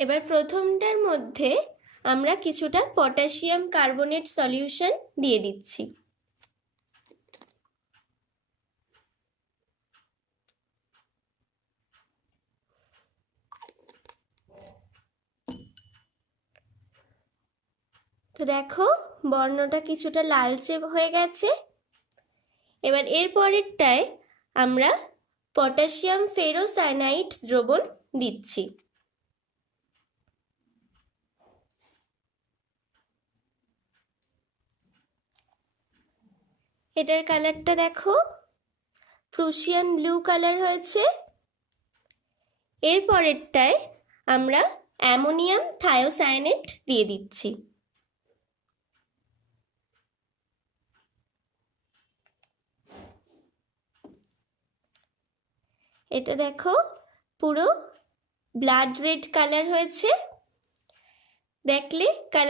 এবার প্রথমটার মধ্যে আমরা কিছুটা পটাশিয়াম কার্বনেট সলিউশন দিয়ে দিচ্ছি। তো দেখো বর্ণটা কিছুটা লালচে হয়ে গেছে। এবার এর পরেরটায় আমরা পটাশিয়াম ফেরোসায়ানাইড দ্রবণ দিচ্ছি। এটার কালারটা দেখো প্রুশিয়ান ব্লু কালার হয়েছে। এর পরেরটায় আমরা অ্যামোনিয়াম থায়োসায়ানেট দিয়ে দিচ্ছি। এটা দেখো পুরো ব্লাড রেড কালার হয়েছে। দেখলে কালার